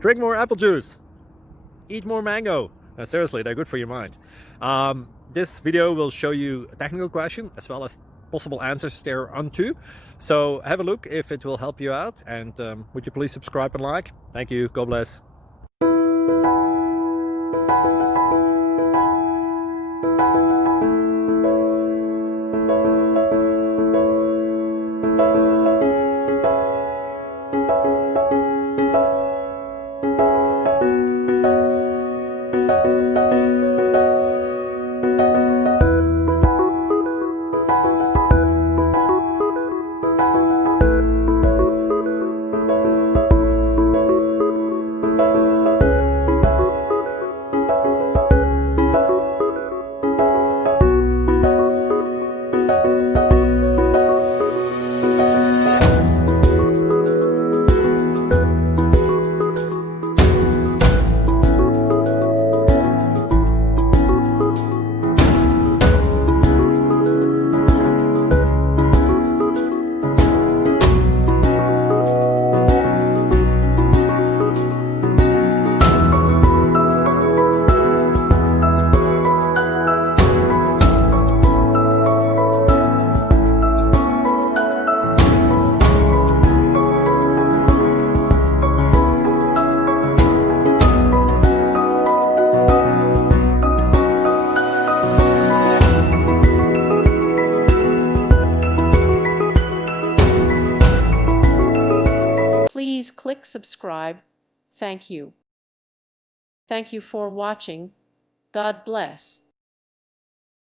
Drink more apple juice. Eat more mango. No, seriously, they're good for your mind. This video will show you a technical question as well as possible answers thereunto. So have a look if it will help you out, and would you please subscribe and like? Thank you. God bless. Please click subscribe. Thank you. Thank you for watching. God bless.